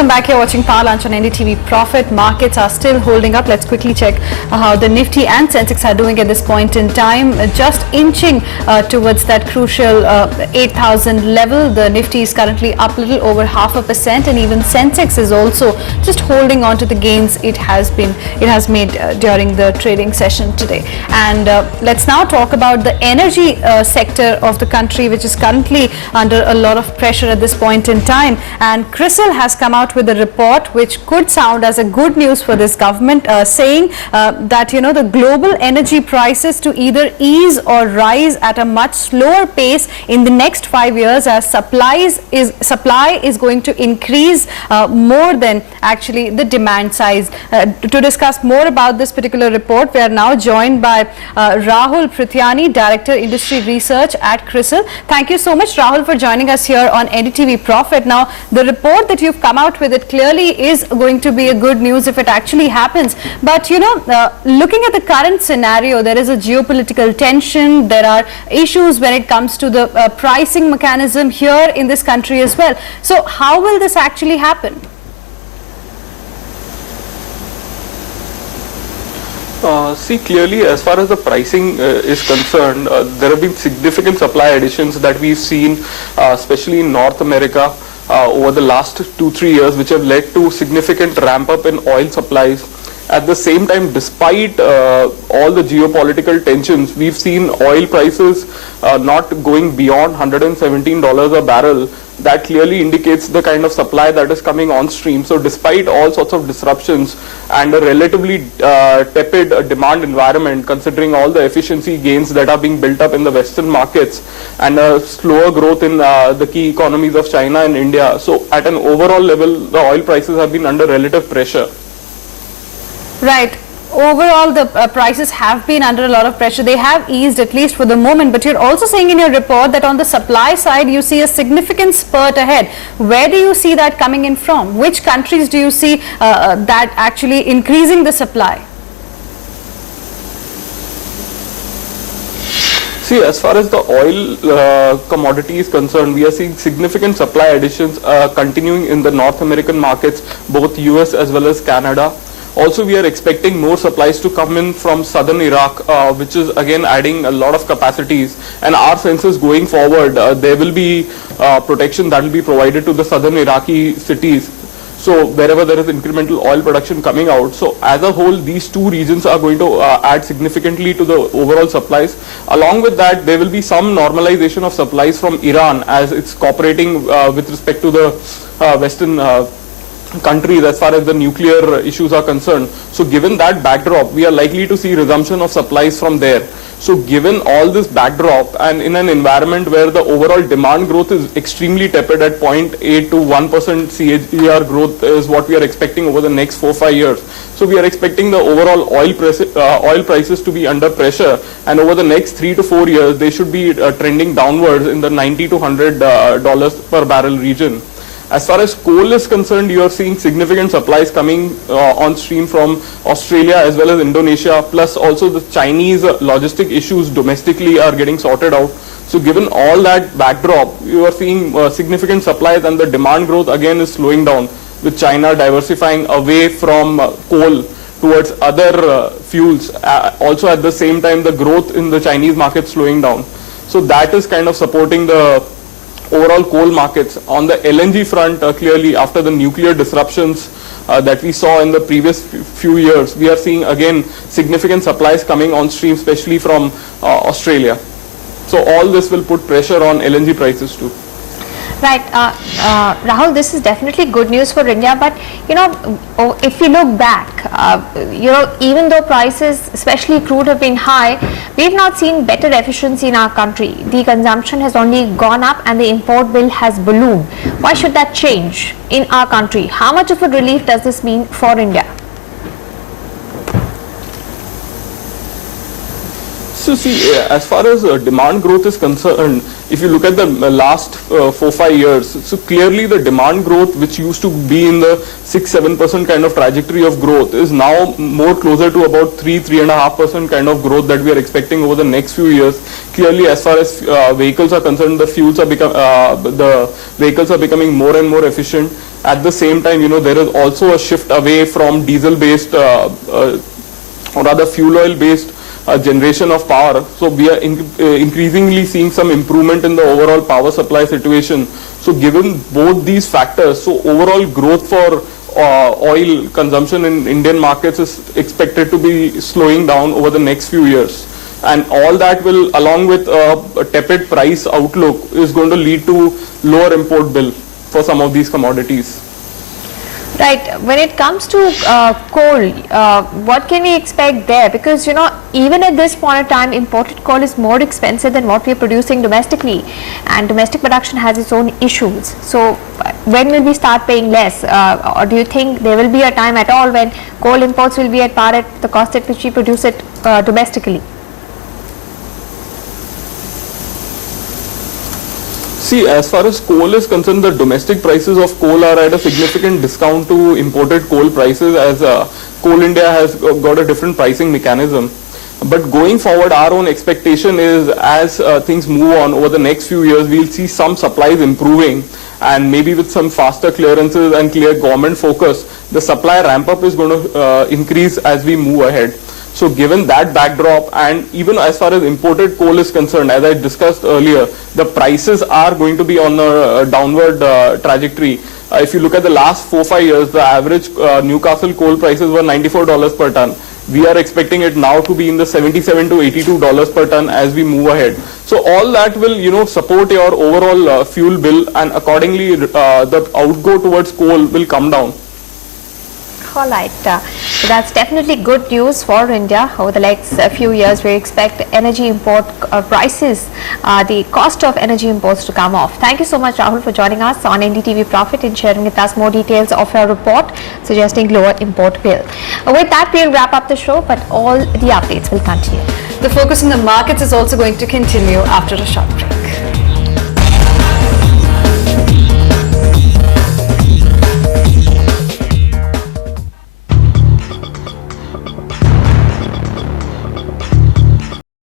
Welcome back. You're watching Power Lunch on NDTV Profit. Markets are still holding up. Let's quickly check how the Nifty and Sensex are doing at this point in time. Just inching towards that crucial 8,000 level. The Nifty is currently up a little over 0.5%, and even Sensex is also just holding on to the gains it has made during the trading session today. And let's now talk about the energy sector of the country, which is currently under a lot of pressure at this point in time. And CRISIL has come out with a report which could sound as a good news for this government, saying that the global energy prices to either ease or rise at a much slower pace in the next 5 years, as supply is going to increase more than actually the demand size. To discuss more about this particular report, we are now joined by Rahul Prithiani, Director, Industry Research at CRISIL. Thank you so much, Rahul, for joining us here on NDTV Profit. Now, the report that you've come out with, it clearly is going to be a good news if it actually happens. But looking at the current scenario, there is a geopolitical tension. There are issues when it comes to the pricing mechanism here in this country as well. So how will this actually happen? See, clearly, as far as the pricing is concerned, there have been significant supply additions that we've seen, especially in North America, over the last 2-3 years, which have led to significant ramp up in oil supplies. At the same time, despite all the geopolitical tensions, we've seen oil prices not going beyond $117 a barrel. That clearly indicates the kind of supply that is coming on stream. So despite all sorts of disruptions and a relatively tepid demand environment, considering all the efficiency gains that are being built up in the Western markets and a slower growth in the key economies of China and India, so at an overall level, the oil prices have been under relative pressure. Right. Overall, the prices have been under a lot of pressure. They have eased, at least for the moment. But you're also saying in your report that on the supply side, you see a significant spurt ahead. Where do you see that coming in from? Which countries do you see that actually increasing the supply? See, as far as the oil commodity is concerned, we are seeing significant supply additions continuing in the North American markets, both US as well as Canada. Also, we are expecting more supplies to come in from southern Iraq, which is again adding a lot of capacities. And our sense is going forward, there will be protection that will be provided to the southern Iraqi cities. So wherever there is incremental oil production coming out. So as a whole, these two regions are going to add significantly to the overall supplies. Along with that, there will be some normalization of supplies from Iran as it's cooperating with respect to the Western countries as far as the nuclear issues are concerned. So given that backdrop, we are likely to see resumption of supplies from there. So given all this backdrop, and in an environment where the overall demand growth is extremely tepid at 0.8 to 1% CAGR growth is what we are expecting over the next 4-5 years. So we are expecting the overall oil prices to be under pressure, and over the next 3 to 4 years, they should be trending downwards in the $90 to $100 per barrel region. As far as coal is concerned, you are seeing significant supplies coming on stream from Australia as well as Indonesia, plus also the Chinese logistic issues domestically are getting sorted out. So given all that backdrop, you are seeing significant supplies, and the demand growth again is slowing down, with China diversifying away from coal towards other fuels. Also at the same time, the growth in the Chinese market slowing down. So that is kind of supporting the overall coal markets. On the LNG front, clearly after the nuclear disruptions that we saw in the previous few years, we are seeing again significant supplies coming on stream, especially from Australia. So all this will put pressure on LNG prices too. Right, Rahul, this is definitely good news for India, but if we look back, even though prices, especially crude, have been high, we've not seen better efficiency in our country. The consumption has only gone up and the import bill has ballooned. Why should that change in our country? How much of a relief does this mean for India? So see, as far as demand growth is concerned, if you look at the last 4-5 years, so clearly the demand growth, which used to be in the 6-7% kind of trajectory of growth, is now more closer to about 3-3.5% kind of growth that we are expecting over the next few years. Clearly, as far as vehicles are concerned, the vehicles are becoming more and more efficient. At the same time, there is also a shift away from diesel-based or rather fuel oil-based generation of power. So we are increasingly seeing some improvement in the overall power supply situation. So given both these factors, so overall growth for oil consumption in Indian markets is expected to be slowing down over the next few years. And all that will, along with a tepid price outlook, is going to lead to lower import bill for some of these commodities. Right. When it comes to coal, what can we expect there? Because even at this point of time, imported coal is more expensive than what we are producing domestically, and domestic production has its own issues. So when will we start paying less, or do you think there will be a time at all when coal imports will be at par at the cost at which we produce it domestically? See, as far as coal is concerned, the domestic prices of coal are at a significant discount to imported coal prices, as Coal India has got a different pricing mechanism. But going forward, our own expectation is as things move on over the next few years, we'll see some supplies improving, and maybe with some faster clearances and clear government focus, the supply ramp up is going to increase as we move ahead. So given that backdrop, and even as far as imported coal is concerned, as I discussed earlier, the prices are going to be on a downward trajectory. If you look at the last 4-5 years, the average Newcastle coal prices were $94 per ton. We are expecting it now to be in the $77 to $82 per ton as we move ahead. So all that will, support your overall fuel bill, and accordingly the outgo towards coal will come down. All right, so that's definitely good news for India. Over the next few years, we expect energy import prices, the cost of energy imports to come off. Thank you so much, Rahul, for joining us on NDTV Profit and sharing with us more details of your report suggesting lower import bill. With that, we'll wrap up the show, but all the updates will continue. The focus on the markets is also going to continue after a short break.